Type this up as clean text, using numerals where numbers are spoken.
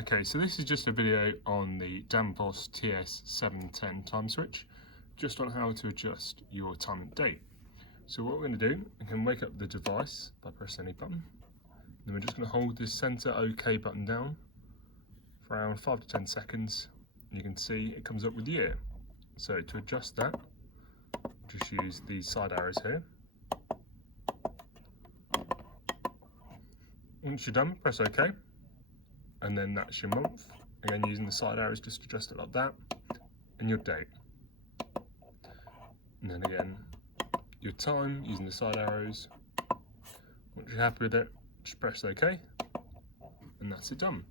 Okay, so this is just a video on the Danfoss TS710 time switch, just on how to adjust your time and date. So what we're going to do, we can wake up the device by pressing any button. Then we're just going to hold this center OK button down for around 5 to 10 seconds. And you can see it comes up with the year. So to adjust that, just use these side arrows here. Once you're done, press OK. And then that's your month. Again, using the side arrows, just adjust it like that. And your date. And then again, your time using the side arrows. Once you're happy with it, just press OK. And that's it done.